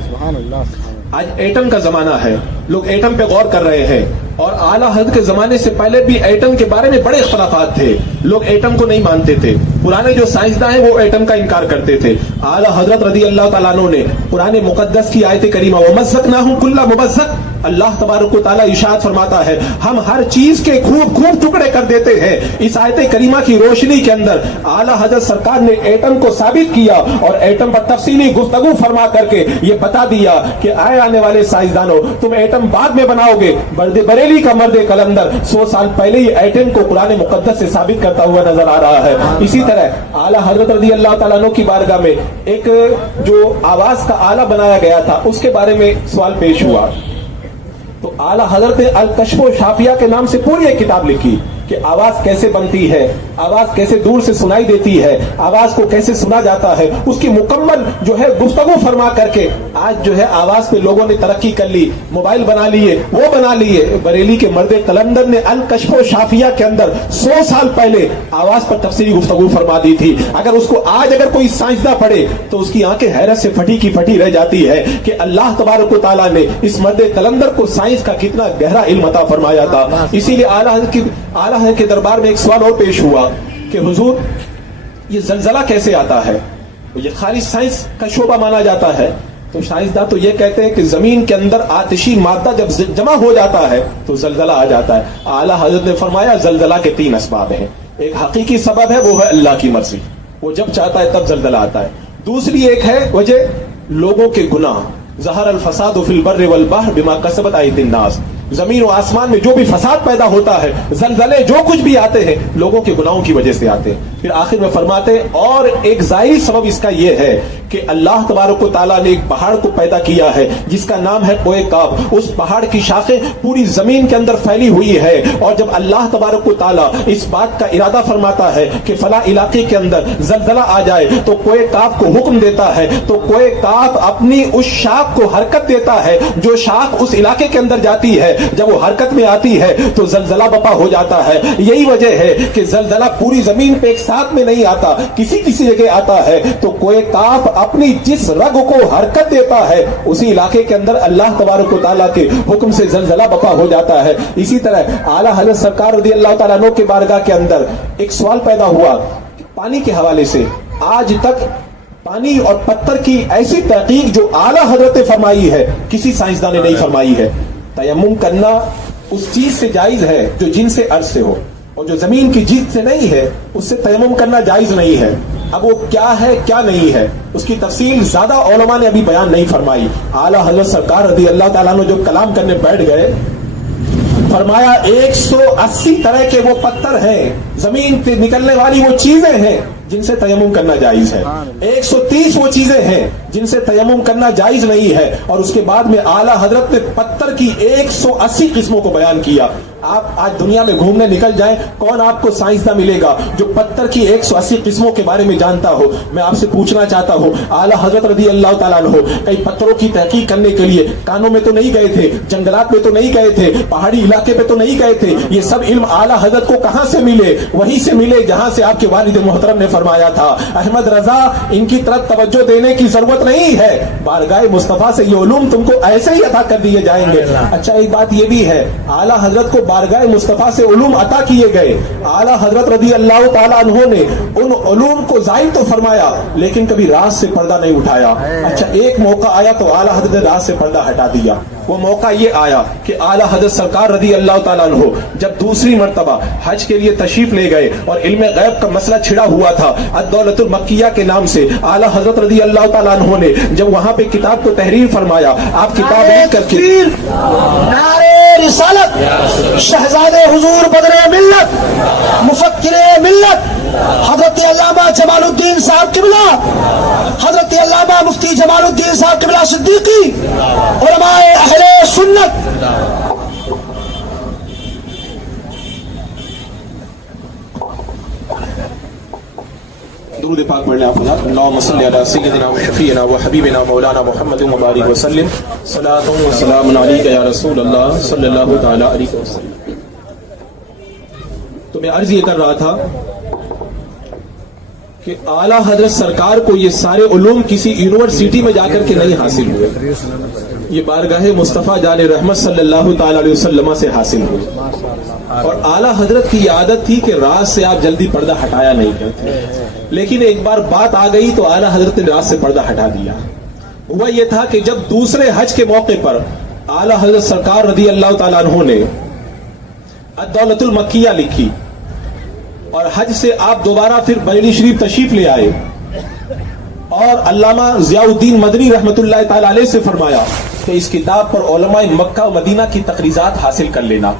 آج ایٹم کا زمانہ ہے, لوگ ایٹم پہ غور کر رہے ہیں. اور اعلیٰ حضرت کے زمانے سے پہلے بھی ایٹم کے بارے میں بڑے اختلافات تھے. لوگ ایٹم کو نہیں مانتے تھے. پرانے جو سائنسداں ہیں وہ ایٹم کا انکار کرتے تھے. اعلیٰ حضرت رضی اللہ تعالیٰ عنہ نے قرآن مقدس کی آیت کریمہ وَمَزَّقْنَاهُمْ كُلَّ مُمَزَّقٍ، اللہ تبارک و تعالیٰ ارشاد فرماتا ہے ہم ہر چیز کے خوب خوب ٹکڑے کر دیتے ہیں. اس آیت کریمہ کی روشنی کے اندر اعلیٰ حضرت سرکار نے ایٹم کو ثابت کیا اور ایٹم پر تفصیلی گفتگو فرما کر کے یہ بتا دیا کہ آنے والے سائنسدانوں تم ایٹم بعد میں بناؤ گے. بریلی کا مرد قلندر 100 سال پہلے ہی ایٹم کو قرآن مقدس سے ثابت کرتا ہوا نظر آ رہا ہے. اسی طرح اعلیٰ حضرت رضی اللہ تعالیٰ عنہ کی بارگاہ میں ایک جو آواز کا آلہ بنایا گیا تھا اس کے بارے میں سوال پیش ہوا. تو اعلیٰ حضرت نے الکشف و شافیہ کے نام سے پوری ایک کتاب لکھی کہ آواز کیسے بنتی ہے, آواز کیسے دور سے سنائی دیتی ہے, آواز کو کیسے سنا جاتا ہے, اس کی مکمل جو ہے گفتگو فرما کر کے آج جو ہے آواز پہ لوگوں نے ترقی کر لی, موبائل بنا لیے, وہ بنا لیے. بریلی کے مرد قلندر نے الکشف و شافیہ کے اندر 100 سال پہلے آواز پر تفصیلی گفتگو فرما دی تھی. اگر اس کو آج اگر کوئی سائنسداں پڑھے تو اس کی آنکھیں حیرت سے پھٹی کی پھٹی رہ جاتی ہے کہ اللہ تبارک و تعالیٰ نے اس مرد قلندر کو سائنس کا کتنا گہرا علم عطا فرمایا تھا. اسی لیے اعلیٰ کے دربار میں ایک سوال اور پیش ہوا کہ حضور یہ زلزلہ کیسے آتا ہے؟ یہ خالی سائنس کا شعبہ مانا جاتا ہے. تو سائنسداں تو یہ کہتے ہیں کہ زمین کے اندر آتشی مادہ جب جمع ہو جاتا ہے تو زلزلہ آ جاتا ہے. اعلیٰ حضرت نے فرمایا زلزلہ کے 3 اسباب ہیں. ایک حقیقی سبب ہے, وہ ہے اللہ کی مرضی, وہ جب چاہتا ہے تب زلزلہ آتا ہے. دوسری ایک ہے وجہ لوگوں کے گناہ, ظہر الفساد فی البر والبحر بما کسبت ایدی الناس, زمین و آسمان میں جو بھی فساد پیدا ہوتا ہے, زلزلے جو کچھ بھی آتے ہیں لوگوں کے گناہوں کی وجہ سے آتے ہیں. پھر آخر میں فرماتے ہیں اور ایک ظاہری سبب اس کا یہ ہے کہ اللہ تبارک و تعالیٰ نے ایک پہاڑ کو پیدا کیا ہے جس کا نام ہے کوہ کاف. اس پہاڑ کی شاخیں پوری زمین کے اندر پھیلی ہوئی ہے, اور جب اللہ تبارک و تعالیٰ اس بات کا ارادہ فرماتا ہے کہ فلاں علاقے کے اندر زلزلہ آ جائے تو کوہ کاف کو حکم دیتا ہے, تو کوہ کاف اپنی اس شاخ کو حرکت دیتا ہے. جو شاخ اس علاقے کے اندر جاتی ہے جب وہ حرکت میں آتی ہے تو زلزلہ بپا ہو جاتا ہے. یہی وجہ ہے کہ زلزلہ پوری زمین پہ ایک ساتھ میں نہیں آتا, کسی جگہ آتا ہے. تو کوہ کاف اپنی جس رگ کو حرکت دیتا ہے اسی علاقے کے اندر اللہ تبارک و تعالیٰ کے حکم سے زلزلہ بپا ہو جاتا ہے. اسی طرح اعلیٰ حضرت سرکار رضی اللہ تعالیٰ عنہ کے بارگاہ کے اندر ایک سوال پیدا ہوا پانی کے حوالے سے. آج تک پانی اور پتھر کی ایسی تحقیق جو اعلیٰ حضرت نے فرمائی ہے کسی سائنسدان نے نہیں فرمائی ہے. تیمم کرنا اس چیز سے جائز ہے جو جن سے عرض سے ہو, اور جو زمین کی جلد سے نہیں ہے اس سے تیمم کرنا جائز نہیں ہے. اب وہ کیا ہے کیا نہیں ہے اس کی تفصیل زیادہ علماء نے ابھی بیان نہیں فرمائی. اعلیٰ حضرت سرکار رضی اللہ تعالیٰ عنہ جو کلام کرنے بیٹھ گئے فرمایا 180 طرح کے وہ پتھر ہیں, زمین سے نکلنے والی وہ چیزیں ہیں جن سے تیمم کرنا جائز ہے, 130 وہ چیزیں ہیں جن سے تیمم کرنا جائز نہیں ہے. اور اس کے بعد میں اعلیٰ حضرت نے پتھر کی 180 قسموں کو بیان کیا. آپ آج دنیا میں گھومنے نکل جائیں, کون آپ کو سائنسداں ملے گا جو پتھر کی 180 قسموں کے بارے میں جانتا ہو؟ میں آپ سے پوچھنا چاہتا ہوں اعلیٰ حضرت رضی اللہ تعالیٰ عنہ کئی پتھروں کی تحقیق کرنے کے لیے کانوں میں تو نہیں گئے تھے, جنگلات میں تو نہیں گئے تھے, پہاڑی علاقے پہ تو نہیں گئے تھے. یہ سب علم اعلیٰ حضرت کو کہاں سے ملے؟ وہیں سے ملے جہاں سے آپ کے والد محترم نے فرمایا تھا احمد رضا ان کی طرف توجہ دینے کی ضرورت نہیں ہے, بارگاہ مصطفیٰ سے یہ علوم تم کو ایسے ہی عطا کر دیے جائیں گے. اچھا ایک بات یہ بھی ہے اعلیٰ حضرت کو بارگاہ مصطفیٰ سے علوم عطا کیے گئے. اعلیٰ حضرت رضی اللہ تعالیٰ عنہ نے ان علوم کو ظاہر تو فرمایا لیکن کبھی راز سے پردہ نہیں اٹھایا. اچھا ایک موقع آیا تو اعلیٰ حضرت نے راز سے پردہ ہٹا دیا. وہ موقع یہ آیا کہ اعلیٰ حضرت سرکار رضی اللہ تعالیٰ عنہ جب دوسری مرتبہ حج کے لیے تشریف لے گئے اور علم غیب کا مسئلہ چھڑا ہوا تھا الدولۃ المکیہ کے نام سے, اعلیٰ حضرت رضی اللہ تعالیٰ عنہ نے جب وہاں پہ کتاب کو تحریر فرمایا, آپ کتاب لکھ کر کے نعرے رسالت, شہزادے حضور بدر ملت, مفکر ملت حضرت علامہ جمال الدین صاحب قبلہ, حضرت علامہ مفتی جمال الدین صاحب قبلہ صدیقی, علماء اہل سنت, درود پاک پڑھ لیں آپ حضرات. اللہم صلی علی سیدنا و شفیعنا و حبیبنا مولانا محمد مبارک وسلم, صلاۃ و سلام علیک یا رسول اللہ صلی اللہ تعالی علیہ وسلم. تو میں عرض یہ کر رہا تھا کہ اعلیٰ حضرت سرکار کو یہ سارے علوم کسی یونیورسٹی میں جا کر کے نہیں حاصل ہوئے. یہ بارگاہ مصطفیٰ جان رحمت صلی اللہ تعالی علیہ وسلم سے حاصل ہوئی. اور اعلیٰ حضرت کی یہ عادت تھی کہ رات سے آپ جلدی پردہ ہٹایا نہیں کرتے, لیکن ایک بار بات آ گئی تو اعلیٰ حضرت نے رات سے پردہ ہٹا دیا. ہوا یہ تھا کہ جب دوسرے حج کے موقع پر اعلیٰ حضرت سرکار رضی اللہ تعالیٰ عنہ نے الدولۃ المکیہ لکھی اور حج سے آپ دوبارہ پھر بریلی شریف تشریف لے آئے, اور علامہ ضیاء الدین مدنی رحمت اللہ تعالی علیہ سے فرمایا کہ اس کتاب پر علماء مکہ و مدینہ کی تقریضات حاصل کر لینا.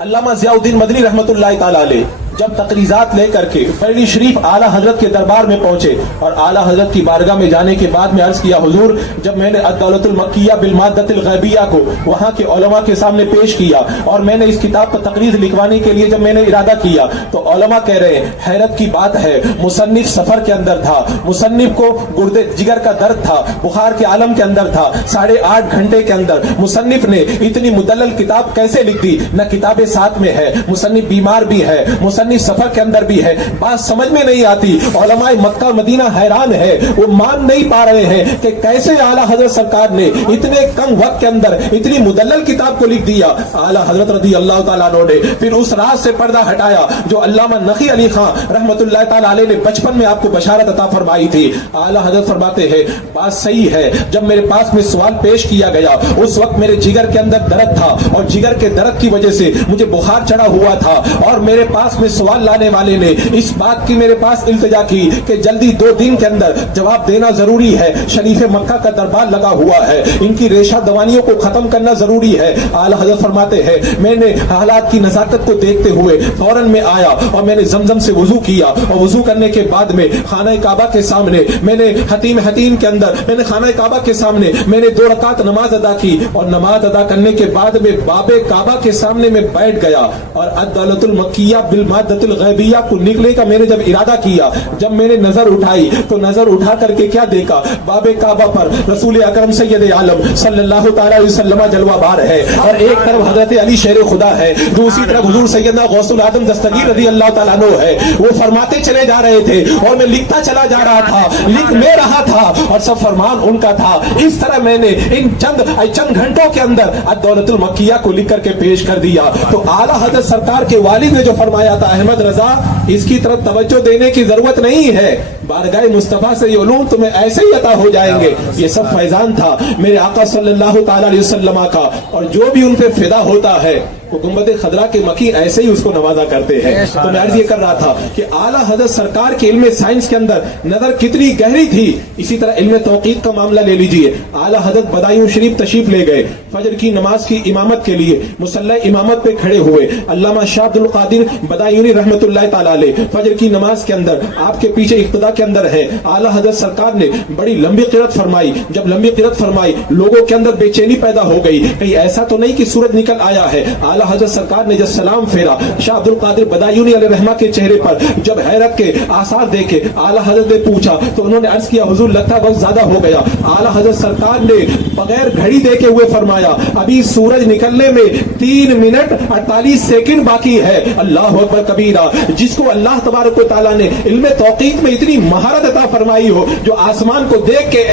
علامہ ضیاء الدین مدنی رحمت اللہ تعالی علیہ جب تقریضات لے کر کے بریلی شریف اعلیٰ حضرت کے دربار میں پہنچے اور اعلیٰ حضرت کی بارگاہ میں جانے کے بعد میں عرض کیا, حضور جب میں نے الدولۃ المکیہ بالمادۃ الغیبیہ کو وہاں کے علماء کے سامنے پیش کیا اور میں نے اس کتاب پر تقریض لکھوانے کے لیے جب میں نے ارادہ کیا تو علماء کہہ رہے ہیں حیرت کی بات ہے, مصنف سفر کے اندر تھا, مصنف کو گردے جگر کا درد تھا, بخار کے عالم کے اندر تھا, 8.5 گھنٹے کے اندر مصنف نے اتنی مدلل کتاب کیسے لکھ دی؟ نہ کتابیں ساتھ میں ہے, مصنف بیمار بھی ہے, مصنف سفر کے اندر بھی ہے, بات سمجھ میں نہیں آتی. علماء مکہ مدینہ حیران ہے, وہ مان نہیں پا رہے ہیں کہ کیسے اعلیٰ حضرت سرکار نے اتنے کم وقت کے اندر اتنی مدلل کتاب کو لکھ دیا. اعلیٰ حضرت رضی اللہ تعالیٰ عنہ نے پھر اس رات سے پردہ ہٹایا جو علامہ نقی علی خان رحمت اللہ تعالیٰ علیہ نے بچپن میں آپ کو بشارت عطا فرمائی تھی. اعلیٰ حضرت فرماتے ہیں بات صحیح ہے, جب میرے پاس میں سوال پیش کیا گیا اس وقت میرے جگر کے اندر درد تھا اور جگر کے درد کی وجہ سے مجھے بخار چڑھا ہوا تھا, اور میرے پاس میں سوال لانے والے نے اس بات کی میرے پاس التجا کی کہ جلدی 2 دن کے اندر جواب دینا ضروری ہے, شریف مکہ کا دربار لگا ہوا ہے, ان کی ریشہ دوانیوں کو ختم کرنا ضروری ہے. اعلیٰ حضرت فرماتے ہیں میں نے حالات کی نزاکت کو دیکھتے ہوئے فوراً میں آیا اور میں نے زمزم سے وضو کیا, اور وضو کرنے کے بعد میں خانہ کعبہ کے سامنے میں نے حتیم کے اندر میں نے خانہ کعبہ کے سامنے میں نے 2 رکعت نماز ادا کی, اور نماز ادا کرنے کے بعد میں باب کعبہ کے سامنے میں بیٹھ گیا اور الدولۃ المکیہ بالمادۃ الغیبیہ کو لکھنے کا میں نے جب ارادہ کیا, جب میں نے نظر اٹھائی تو نظر اٹھا کر کے کیا دیکھا, باب کعبہ پر رسول اکرم سید عالم صلی اللہ تعالی علیہ وسلم جلوہ بار ہے, اور ایک طرف حضرت علی شیر خدا ہے, دوسری طرف حضور سیدنا غوث العظم دستگیر رضی اللہ تعالیٰ عنہ ہے. وہ فرماتے چلے جا رہے تھے اور میں لکھتا چلا جا رہا تھا, لکھ میں رہا تھا اور سب فرمان ان کا تھا. اس طرح میں نے ان چند گھنٹوں کے اندر الدولۃ المکیہ کو لکھ کر کے پیش کر دیا. تو اعلیٰ حضرت سرکار کے والد نے جو فرمایا تھا احمد رضا اس کی طرف توجہ دینے کی ضرورت نہیں ہے, بارگاہ مصطفیٰ سے یہ علوم تمہیں ایسے ہی عطا ہو جائیں گے. یہ سب فیضان تھا میرے آقا صلی اللہ تعالی علیہ وسلم کا, اور جو بھی ان پہ فدا ہوتا ہے وہ گنبد خضرا کے مکین ایسے ہی اس کو نوازا کرتے ہیں. تو میں عرض یہ کر رہا تھا کہ اعلیٰ حضرت سرکار کے علم سائنس کے اندر نظر کتنی گہری تھی. اسی طرح علم توقیت کا معاملہ لے لیجئے, اعلیٰ حضرت بدایوں شریف تشریف لے گئے, فجر کی نماز کی امامت کے لیے مصلی امامت پہ کھڑے ہوئے. علامہ شاہ عبد القادر بدایونی رحمت اللہ تعالی علیہ فجر کی نماز کے اندر آپ کے پیچھے اقتدا کے اندر ہے. اعلیٰ حضرت سرکار نے بڑی لمبی قرات فرمائی. جب لمبی قرات فرمائی لوگوں کے اندر بے چینی پیدا ہو گئی, کہیں ایسا تو نہیں کہ سورج نکل آیا ہے. اعلیٰ حضرت سرکار نے جب سلام پھیرا شاہ عبد القادر بدایونی علیہ رحمہ کے چہرے پر جب حیرت کے آثار دیکھے, اعلیٰ حضرت نے پوچھا تو انہوں نے عرض کیا حضور لگتا وقت زیادہ ہو گیا. اعلیٰ حضرت سرکار نے بغیر گھڑی دیکھے ہوئے فرمایا ابھی سورج نکلنے میں 3 منٹ 48 سیکنڈ باقی ہے. اللہ اکبر کبیرہ. جس کو اللہ تبارک و تعالیٰ نے علم توقیت میں اتنی مہارت عطا فرمائی ہو, جو آسمان کو دیکھ کے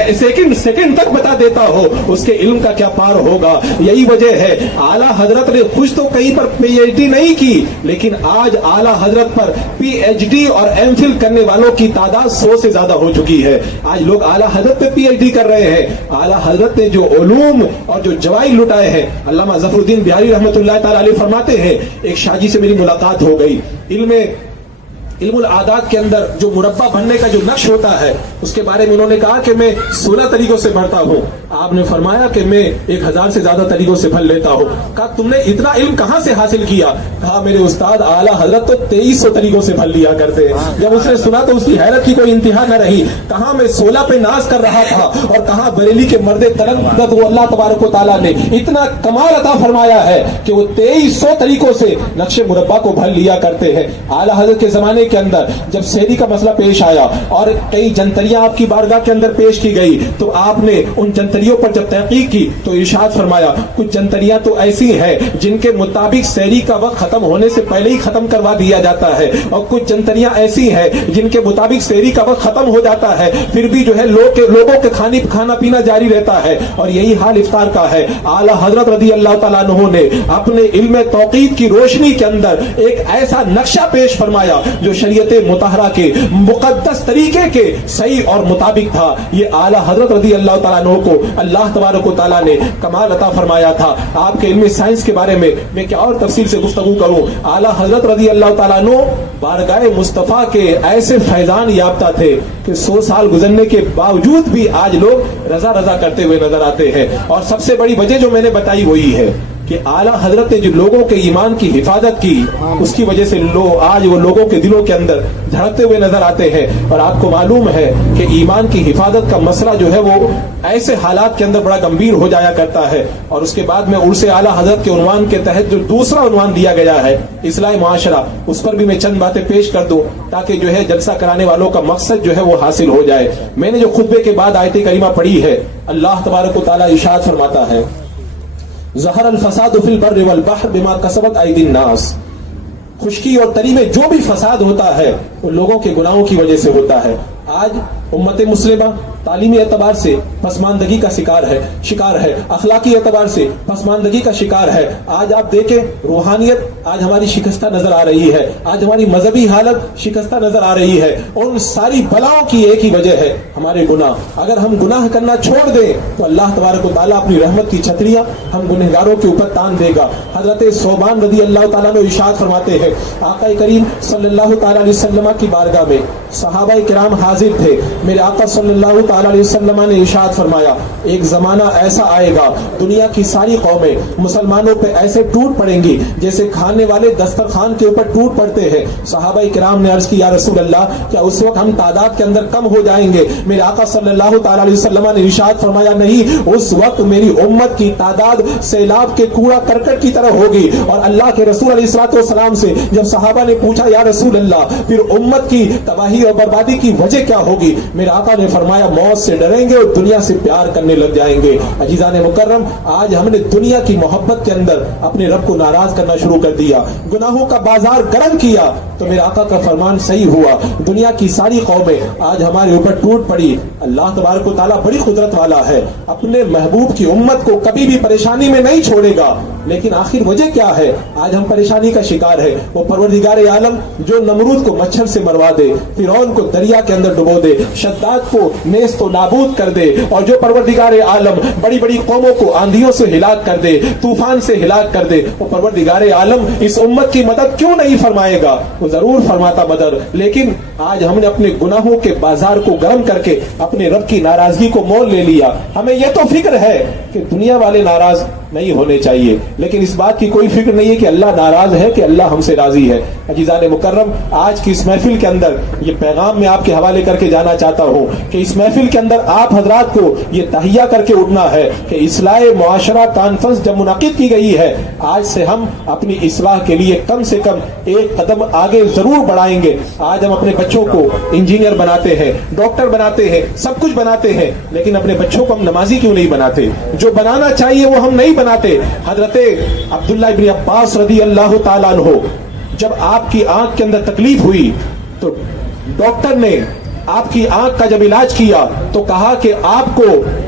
سیکنڈ تک بتا دیتا ہو, اس کے علم کا کیا پار ہوگا. یہی وجہ ہے اعلیٰ حضرت نے خوش تو کہیں پر پی ایچ ڈی نہیں کی, لیکن آج اعلیٰ حضرت پر پی ایچ ڈی اور ایم فل کرنے والوں کی تعداد 100 سے زیادہ ہو چکی ہے. آج لوگ اعلیٰ حضرت پہ پی ایچ ڈی کر رہے ہیں. اعلیٰ حضرت نے جو علوم اور جو جوائز لٹائے ہیں, علامہ ظفر الدین بہاری رحمت اللہ تعالی علیہ فرماتے ہیں ایک شاہ جی سے میری ملاقات ہو گئی. علم العادات کے اندر جو مربع بننے کا جو نقش ہوتا ہے اس کے بارے میں انہوں نے کہا کہ میں 16 طریقوں سے بڑھتا ہوں. آپ نے فرمایا کہ میں 1000 سے زیادہ طریقوں سے پھل لیتا ہوں. کہا تم نے اتنا علم کہاں سے حاصل کیا؟ کہا میرے استاد اعلیٰ حضرت تو 2300 طریقوں سے پھل لیا کرتے. جب اس نے سنا تو اس کی حیرت کی کوئی انتہا نہ رہی. کہاں میں 16 پہ ناز کر رہا تھا اور کہاں بریلی کے مرد تلنگت وہ اللہ تبارک و تعالیٰ نے اتنا کمال عطا فرمایا ہے کہ وہ 2300 طریقوں سے نقش مربع کو بھل لیا کرتے ہیں. اعلیٰ حضرت کے زمانے کے اندر جب سحری کا مسئلہ پیش آیا اور کئی جنتریاں آپ کی بارگاہ کے اندر پیش کی گئی تو آپ نے ان جنتریوں پر جب تحقیق کی تو ارشاد فرمایا کچھ جنتریاں تو ایسی ہیں جن کے مطابق سحری کا وقت ختم ہونے سے پہلے ہی ختم کروا دیا جاتا ہے، اور کچھ جنتریاں ایسی ہیں جن کے مطابق سحری کا وقت ختم ہو جاتا ہے پھر بھی جو ہے لوگوں کے کھانا پینا جاری رہتا ہے، اور یہی حال افطار کا ہے۔ اعلیٰ حضرت رضی اللہ تعالیٰ عنہ نے اپنے علم توقیت کی روشنی کے اندر ایک ایسا نقشہ پیش فرمایا جو شریعت مطہرہ کے مقدس طریقے کے صحیح اور مطابق تھا۔ یہ اعلیٰ حضرت رضی اللہ تعالیٰ عنہ کو اللہ تبارک و تعالیٰ نے کمال عطا فرمایا تھا۔ آپ کے علم سائنس کے بارے میں کیا اور تفصیل سے گفتگو کروں، اعلیٰ حضرت رضی اللہ تعالیٰ عنہ بارگاہ مصطفیٰ کے ایسے فیضان یافتہ تھے کہ 100 سال گزرنے کے باوجود بھی آج لوگ رضا کرتے ہوئے نظر آتے ہیں، اور سب سے بڑی وجہ جو میں نے بتائی وہی ہے کہ اعلیٰ حضرت نے جو لوگوں کے ایمان کی حفاظت کی اس کی وجہ سے آج وہ لوگوں کے دلوں کے اندر دھڑکتے ہوئے نظر آتے ہیں۔ اور آپ کو معلوم ہے کہ ایمان کی حفاظت کا مسئلہ جو ہے وہ ایسے حالات کے اندر بڑا گمبھیر ہو جایا کرتا ہے، اور اس کے بعد میں عرس اعلیٰ حضرت کے عنوان کے تحت جو دوسرا عنوان دیا گیا ہے اصلاح معاشرہ، اس پر بھی میں چند باتیں پیش کر دوں تاکہ جو ہے جلسہ کرانے والوں کا مقصد جو ہے وہ حاصل ہو جائے۔ میں نے جو خطبے کے بعد آیت کریمہ پڑھی ہے، اللہ تبارک و تعالیٰ ارشاد فرماتا ہے ظہر الفساد فی البر والبحر بما کسبت ایدی الناس، خشکی اور تری میں جو بھی فساد ہوتا ہے وہ لوگوں کے گناہوں کی وجہ سے ہوتا ہے۔ آج امت مسلمہ تعلیمی اعتبار سے پسماندگی کا شکار ہے، اخلاقی اعتبار سے پسماندگی کا شکار ہے۔ آج آپ دیکھیں روحانیت آج ہماری شکستہ نظر آ رہی ہے، آج ہماری مذہبی حالت شکستہ نظر آ رہی ہے، ان ساری بلاؤں کی ایک ہی وجہ ہے ہمارے گناہ۔ اگر ہم گناہ کرنا چھوڑ دیں تو اللہ تبارک و تعالیٰ اپنی رحمت کی چھتریاں ہم گنہگاروں کے اوپر تان دے گا۔ حضرت ثوبان رضی اللہ تعالیٰ نے ارشاد فرماتے ہیں آقا کریم صلی اللہ تعالیٰ علیہ وسلم کی بارگاہ میں صحابہ کرام حاضر تھے، میرے آقا صلی اللہ تعالیٰ علیہ وسلم نے ارشاد فرمایا ایک زمانہ ایسا آئے گا دنیا کی ساری قومیں مسلمانوں پہ ایسے ٹوٹ پڑیں گی جیسے کھانے والے دسترخوان کے اوپر ٹوٹ پڑتے ہیں۔ صحابہ کرام نے عرض کی یا رسول اللہ کیا اس وقت ہم تعداد کے اندر کم ہو جائیں گے؟ میرے آقا صلی اللہ تعالیٰ علیہ وسلم نے ارشاد فرمایا نہیں، اس وقت میری امت کی تعداد سیلاب کے کوڑا کرکٹ کی طرح ہوگی۔ اور اللہ کے رسول علیہ الصلوۃ والسلام سے جب صحابہ نے پوچھا یا رسول اللہ پھر امت کی تباہی اور بربادی کی وجہ کیا ہوگی؟ میرے آقا نے فرمایا موت سے ڈریں گے اور دنیا سے پیار کرنے لگ جائیں گے۔ عزیزان مکرم، آج ہم نے دنیا کی محبت کے اندر اپنے رب کو ناراض کرنا شروع کر دیا، گناہوں کا بازار گرم کیا، تو میرے آقا کا فرمان صحیح ہوا، دنیا کی ساری قومیں آج ہمارے اوپر ٹوٹ پڑی۔ اللہ تبارک و تعالیٰ بڑی قدرت والا ہے، اپنے محبوب کی امت کو کبھی بھی پریشانی میں نہیں چھوڑے گا، لیکن آخر وجہ کیا ہے آج ہم پریشانی کا شکار ہے؟ وہ پروردگار عالم جو نمرود کو مچھر سے مروا دے، فرعون کو دریا کے اندر ڈبو دے، شداد کو نیست و نابود کر دے، اور جو پروردگار عالم بڑی بڑی قوموں کو آندھیوں سے ہلاک کر دے، طوفان سے ہلاک کر دے، وہ پروردگار عالم اس امت کی مدد کیوں نہیں فرمائے گا؟ وہ ضرور فرماتا مدد، لیکن آج ہم نے اپنے گناہوں کے بازار کو گرم کر کے اپنے رب کی ناراضگی کو مول لے لیا۔ ہمیں یہ تو فکر ہے کہ دنیا والے ناراض نہیں ہونے چاہیے، لیکن اس بات کی کوئی فکر نہیں ہے کہ اللہ ناراض ہے کہ اللہ ہم سے راضی ہے۔ عزیزان مکرم، آج کی اس محفل کے اندر یہ پیغام میں آپ کے حوالے کر کے جانا چاہتا ہوں کہ اس محفل کے اندر آپ حضرات کو یہ تہیہ کر کے اٹھنا ہے کہ اصلاح معاشرہ کانفرنس جب منعقد کی گئی ہے، آج سے ہم اپنی اصلاح کے لیے کم سے کم ایک قدم آگے ضرور بڑھائیں گے۔ آج ہم اپنے بچوں کو انجینئر بناتے ہیں، ڈاکٹر بناتے ہیں، سب کچھ بناتے ہیں، لیکن اپنے بچوں کو ہم نمازی کیوں نہیں بناتے؟ جو بنانا چاہیے وہ ہم نہیں بناتے۔ حضرت عبداللہ ابن عباس رضی اللہ تعالیٰ عنہ جب آپ کی آنکھ کے اندر تکلیف ہوئی تو ڈاکٹر نے آپ کی آنکھ کا جب علاج کیا تو کہا کہ آپ کو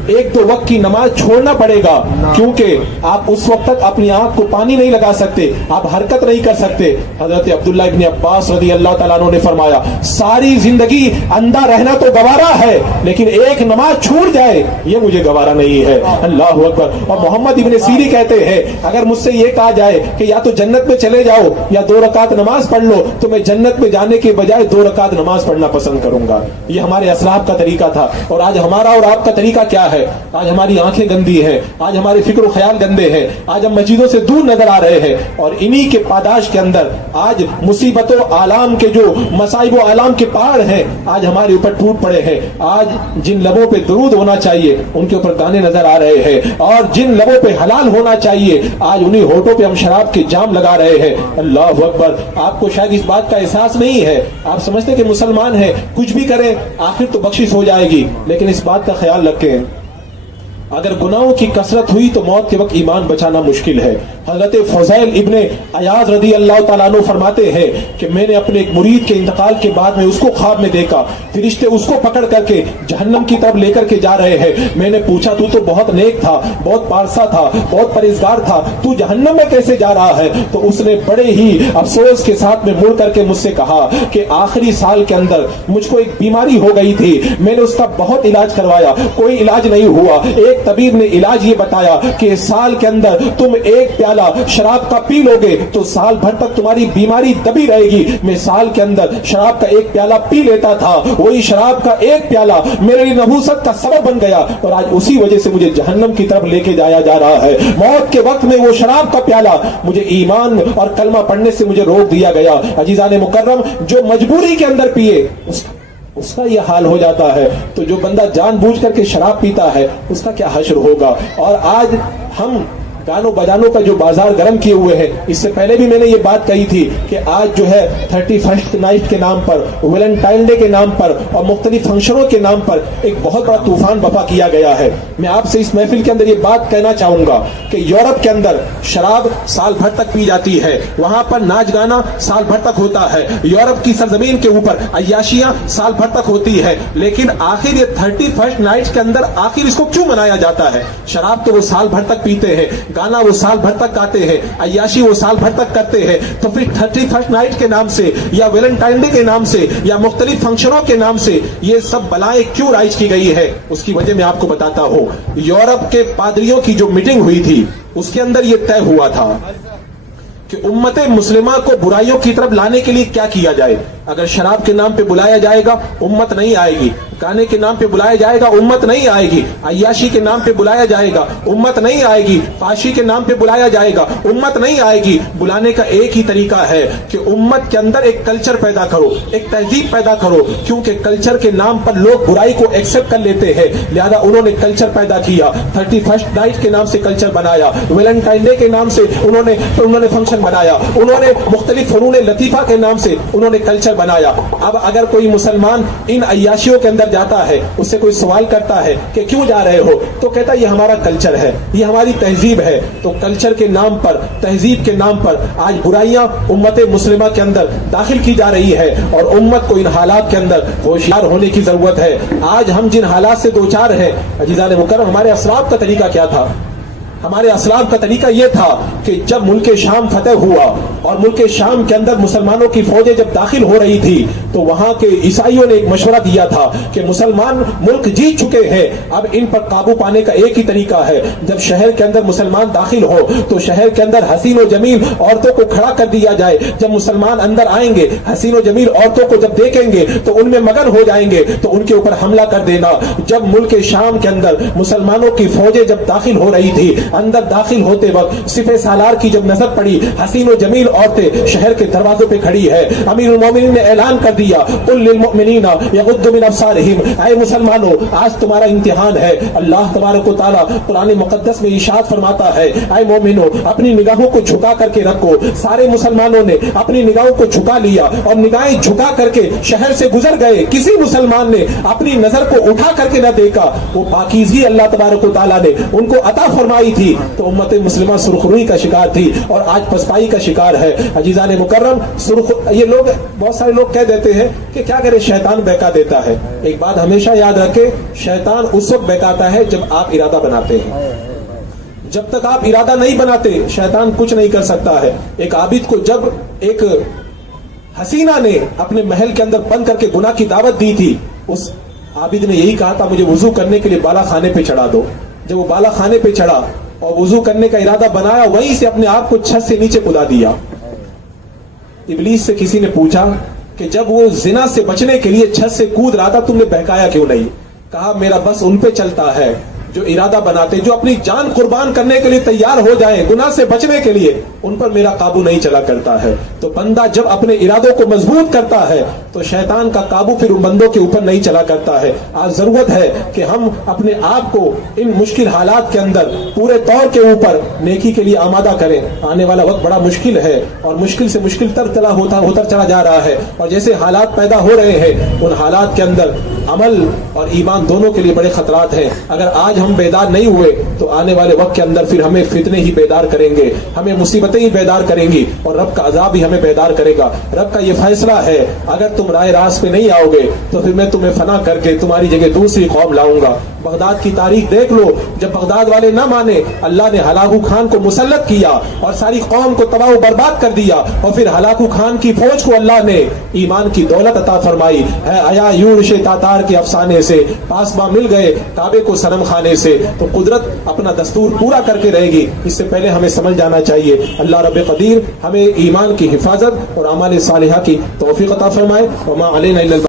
1-2 وقت کی نماز چھوڑنا پڑے گا، کیونکہ آپ اس وقت تک اپنی آنکھ کو پانی نہیں لگا سکتے، آپ حرکت نہیں کر سکتے۔ حضرت عبداللہ ابن عباس رضی اللہ تعالیٰ عنہ نے فرمایا ساری زندگی اندھا رہنا تو گوارا ہے، لیکن ایک نماز چھوٹ جائے یہ مجھے گوارا نہیں ہے۔ اللہ اکبر۔ اور محمد ابن سیری کہتے ہیں اگر مجھ سے یہ کہا جائے کہ یا تو جنت میں چلے جاؤ یا 2 رکعت نماز پڑھ لو تو میں جنت میں جانے کے بجائے 2 رکعت نماز پڑھنا پسند کروں گا۔ یہ ہمارے اسلاف کا طریقہ تھا. اور آج ہمارا اور آپ کا طریقہ کیا ہے؟ آج ہماری آنکھیں گندی ہیں, آج ہمارے فکر و خیال گندے ہیں, آج ہم مسجدوں سے دور نظر آ رہے ہیں, اور انہی کے پاداش کے اندر آج مصیبت و آلام کے جو مصائب و آلام کے پہاڑ ہیں آج ہمارے اوپر ٹوٹ پڑے ہیں. آج جن لبوں پہ درود ہونا چاہیے ان کے اوپر دانے نظر آ رہے ہیں, اور جن لبوں پہ حلال ہونا چاہیے آج انہی ہونٹوں پہ ہم شراب کے جام لگا رہے ہیں. اللہ اکبر. آپ کو شاید اس بات کا احساس نہیں ہے, آپ سمجھتے کہ مسلمان ہیں کچھ بھی کریں آخر تو بخشش ہو جائے گی, لیکن اس بات کا خیال رکھیں اگر گناہوں کی کثرت ہوئی تو موت کے وقت ایمان بچانا مشکل ہے. حضرت فضیل ابن عیاض رضی اللہ تعالیٰ عنہ فرماتے ہیں کہ میں نے اپنے ایک مرید کے انتقال کے بعد میں اس کو خواب میں دیکھا, فرشتے اس کو پکڑ کر کے جہنم کی طرف لے کر کے جا رہے ہیں. میں نے پوچھا تو بہت نیک تھا, بہت پارسا تھا, بہت پرہیزگار تھا, تو جہنم میں کیسے جا رہا ہے؟ تو اس نے بڑے ہی افسوس کے ساتھ میں مڑ کر کے مجھ سے کہا کہ آخری سال کے اندر مجھ کو ایک بیماری ہو گئی تھی, میں نے اس کا بہت علاج کروایا, کوئی علاج نہیں ہوا. ایک طبیب نے علاج یہ بتایا کہ سال کے اندر تم ایک پیالہ شراب کا پی لو گے تو سال بھر تک تمہاری بیماری دبی رہے گی. میں سال کے اندر شراب کا ایک پیالہ پی لیتا تھا, وہی شراب کا ایک پیالہ میرے لیے نحوست کا سبب بن گیا, اور آج اسی وجہ سے مجھے جہنم کی طرف لے کے جایا جا رہا ہے. موت کے وقت میں وہ شراب کا پیالہ مجھے ایمان اور کلمہ پڑھنے سے مجھے روک دیا گیا. عزیزان مکرم, جو مجبوری کے اندر پیے اس کا یہ حال ہو جاتا ہے, تو جو بندہ جان بوجھ کر کے شراب پیتا ہے اس کا کیا حشر ہوگا. اور آج ہم گانوں بجانوں کا جو بازار گرم کیے ہوئے ہیں, اس سے پہلے بھی میں نے یہ بات کہی تھی کہ آج جو ہے 31st نائٹ کے نام پر, ویلنٹائن ڈے کے نام پر اور مختلف فنکشنوں کے نام پر ایک بہت بڑا طوفان برپا کیا گیا ہے. میں آپ سے اس محفل کے اندر یہ بات کہنا چاہوں گا کہ یورپ کے اندر شراب سال بھر تک پی جاتی ہے, وہاں پر ناچ گانا سال بھر تک ہوتا ہے, یورپ کی سرزمین کے اوپر عیاشیاں سال بھر تک ہوتی ہے, لیکن آخر یہ 31st نائٹ کے اندر آخر اس کو کیوں منایا جاتا ہے؟ شراب تو وہ سال بھر تک پیتے ہیں, گانا وہ سال بھر تک گاتے ہیں, عیاشی وہ سال بھر تک کرتے ہیں, تو پھر 31st نائٹ کے نام سے یا ویلنٹائن ڈے کے نام سے یا مختلف فنکشنوں کے نام سے یہ سب بلائیں کیوں رائج کی گئی ہے؟ اس کی وجہ میں آپ کو بتاتا ہوں. یورپ کے پادریوں کی جو میٹنگ ہوئی تھی اس کے اندر یہ طے ہوا تھا کہ امت مسلمہ کو برائیوں کی طرف لانے کے لیے کیا کیا جائے. اگر شراب کے نام پہ بلایا جائے گا امت نہیں آئے گی, گانے کے نام پہ بلایا جائے گا امت نہیں آئے گی, عیاشی کے نام پہ بلایا جائے گا امت نہیں آئے گی, فحشی کے نام پہ بلایا جائے گا امت نہیں آئے گی. بلانے کا ایک ہی طریقہ ہے کہ امت کے اندر ایک کلچر پیدا کرو, ایک تہذیب پیدا کرو, کیونکہ کلچر کے نام پر لوگ برائی کو ایکسپٹ کر لیتے ہیں, لہذا انہوں نے کلچر پیدا کیا. 31st نائٹ کے نام سے کلچر بنایا, ویلنٹائن ڈے کے نام سے انہوں نے فنکشن بنایا, انہوں نے مختلف فنون لطیفہ کے نام سے انہوں نے کلچر بنایا. اب اگر کوئی مسلمان ان عیاشیوں کے اندر جاتا ہے, اس سے کوئی سوال کرتا ہے کہ کیوں جا رہے ہو, تو کہتا ہے یہ ہمارا کلچر ہے, یہ ہماری تہذیب ہے. تو کلچر کے نام پر, تہذیب کے نام پر آج برائیاں امت مسلمہ کے اندر داخل کی جا رہی ہے, اور امت کو ان حالات کے اندر ہوشیار ہونے کی ضرورت ہے. آج ہم جن حالات سے دوچار ہیں, عزیزان مکرم, ہمارے اسلاف کا طریقہ کیا تھا؟ ہمارے اسلاف کا طریقہ یہ تھا کہ جب ملک شام فتح ہوا اور ملک شام کے اندر مسلمانوں کی فوجیں جب داخل ہو رہی تھی, تو وہاں کے عیسائیوں نے ایک مشورہ دیا تھا کہ مسلمان ملک جیت چکے ہیں, اب ان پر قابو پانے کا ایک ہی طریقہ ہے, جب شہر کے اندر مسلمان داخل ہو تو شہر کے اندر حسین و جمیل عورتوں کو کھڑا کر دیا جائے. جب مسلمان اندر آئیں گے, حسین و جمیل عورتوں کو جب دیکھیں گے تو ان میں مگن ہو جائیں گے, تو ان کے اوپر حملہ کر دینا. جب ملک شام کے اندر مسلمانوں کی فوجیں جب داخل ہو رہی تھی, اندر داخل ہوتے وقت سپہ سالار کی جب نظر پڑی, حسین و جمیل عورتیں شہر کے دروازوں پہ کھڑی ہے. امیر المومنین نے اعلان کر دیا, قل للمؤمنین یغضوا من ابصارہم, اے مسلمانوں آج تمہارا امتحان ہے. اللہ تبارک و تعالی قرآن مقدس میں ارشاد فرماتا ہے, اے مومنوں اپنی نگاہوں کو جھکا کر کے رکھو. سارے مسلمانوں نے اپنی نگاہوں کو جھکا لیا اور نگاہیں جھکا کر کے شہر سے گزر گئے. کسی مسلمان نے اپنی نظر کو اٹھا کر کے نہ دیکھا. وہ پاکیزگی اللہ تبارک و تعالی نے ان کو عطا فرمائی تھی, تو امت مسلمہ سرخروئی کا شکار تھی اور آج پسپائی کا شکار ہے. عزیزان مکرم, یہ لوگ, بہت سارے لوگ کہہ دیتے ہیں کہ کیا کرے شیطان بہکا دیتا ہے. ایک بات ہمیشہ یاد رکھے, شیطان اس وقت بہکاتا ہے جب آپ ارادہ بناتے ہیں. جب تک آپ ارادہ نہیں بناتے شیطان کچھ نہیں کر سکتا ہے. ایک عابد کو جب ایک حسینہ نے اپنے محل کے اندر بند کر کے گناہ کی دعوت دی تھی, اس عابد نے یہی کہا تھا مجھے وضو کرنے کے لیے بالا خانے پہ چڑھا دو. جب وہ بالا خانے پہ چڑھا اور وضو کرنے کا ارادہ بنایا, وہیں سے اپنے آپ کو چھت سے نیچے کدا دیا. ابلیس سے کسی نے پوچھا کہ جب وہ زنا سے بچنے کے لیے چھت سے کود رہا تھا تم نے بہکایا کیوں نہیں؟ کہا میرا بس ان پہ چلتا ہے جو ارادہ بناتے، جو اپنی جان قربان کرنے کے لیے تیار ہو جائیں گناہ سے بچنے کے لیے، ان پر میرا قابو نہیں چلا کرتا ہے۔ تو بندہ جب اپنے ارادوں کو مضبوط کرتا ہے تو شیطان کا قابو پھر ان بندوں کے اوپر نہیں چلا کرتا ہے۔ آج ضرورت ہے کہ ہم اپنے آپ کو ان مشکل حالات کے اندر پورے طور کے اوپر نیکی کے لیے آمادہ کریں۔ آنے والا وقت بڑا مشکل ہے اور مشکل سے مشکل تر ہوتا چلا جا رہا ہے، اور جیسے حالات پیدا ہو رہے ہیں ان حالات کے اندر عمل اور ایمان دونوں کے لیے بڑے خطرات ہیں۔ اگر آج ہم بیدار نہیں ہوئے تو آنے والے وقت کے اندر پھر ہمیں فتنے ہی بیدار کریں گے، ہمیں مصیبتیں ہی بیدار کریں گی، اور رب کا عذاب ہی ہمیں بیدار کرے گا۔ رب کا یہ فیصلہ ہے اگر تم رائے راست پہ نہیں آؤ گے تو پھر میں تمہیں فنا کر کے تمہاری جگہ دوسری قوم لاؤں گا۔ بغداد کی تاریخ دیکھ لو، جب بغداد والے نہ مانے اللہ نے ہلاکو خان کو مسلط کیا اور ساری قوم کو تباہ و برباد کر دیا، اور پھر ہلاکو خان کی فوج کو اللہ نے ایمان کی دولت عطا فرمائی ہے۔ آیا یورش تاتار کے افسانے سے پاسباں مل گئے کعبے کو صنم خانے سے، تو قدرت اپنا دستور پورا کر کے رہے گی۔ اس سے پہلے ہمیں سمجھ جانا چاہیے اللہ رب قدیر ہمیں ایمان کی حفاظت اور اعمال صالحہ کی توفیق عطا فرمائے۔ وما علینا الا